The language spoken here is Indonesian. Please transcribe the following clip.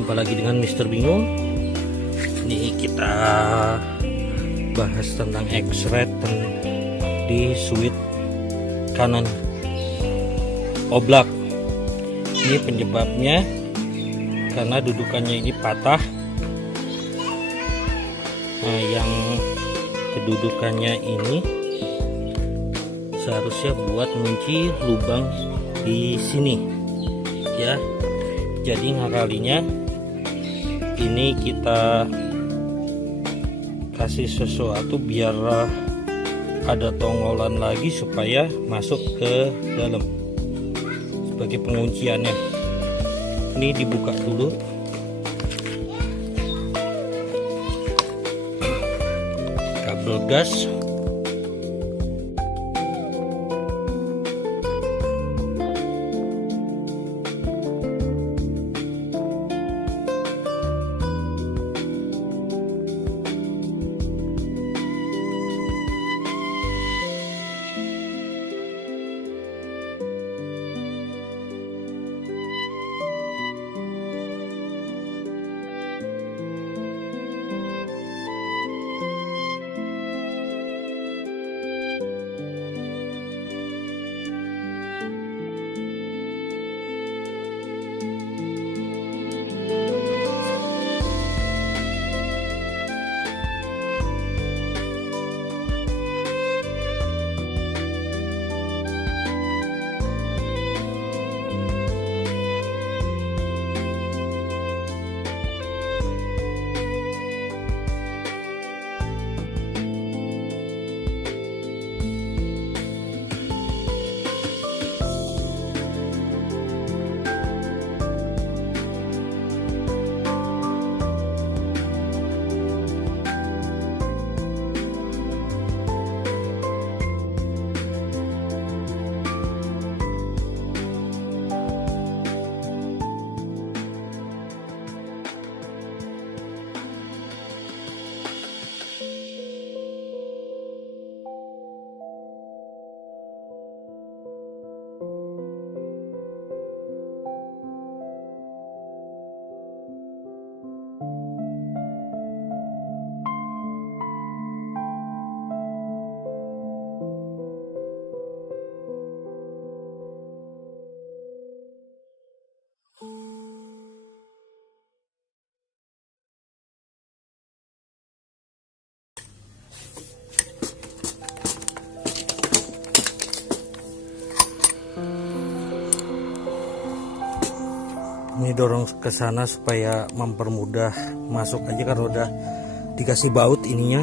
Jumpa lagi dengan Mr. Bingung. Ini kita bahas tentang xride di switch kanan oblak. Ini penyebabnya karena dudukannya ini patah. Nah, yang kedudukannya ini seharusnya buat mengunci lubang di sini ya. Jadi ngakalinya ini kita kasih sesuatu biar ada tonggolan lagi supaya masuk ke dalam sebagai pengunciannya. Ini dibuka dulu. Kabel gas. Ini dorong ke sana supaya mempermudah masuk aja, karena udah dikasih baut ininya.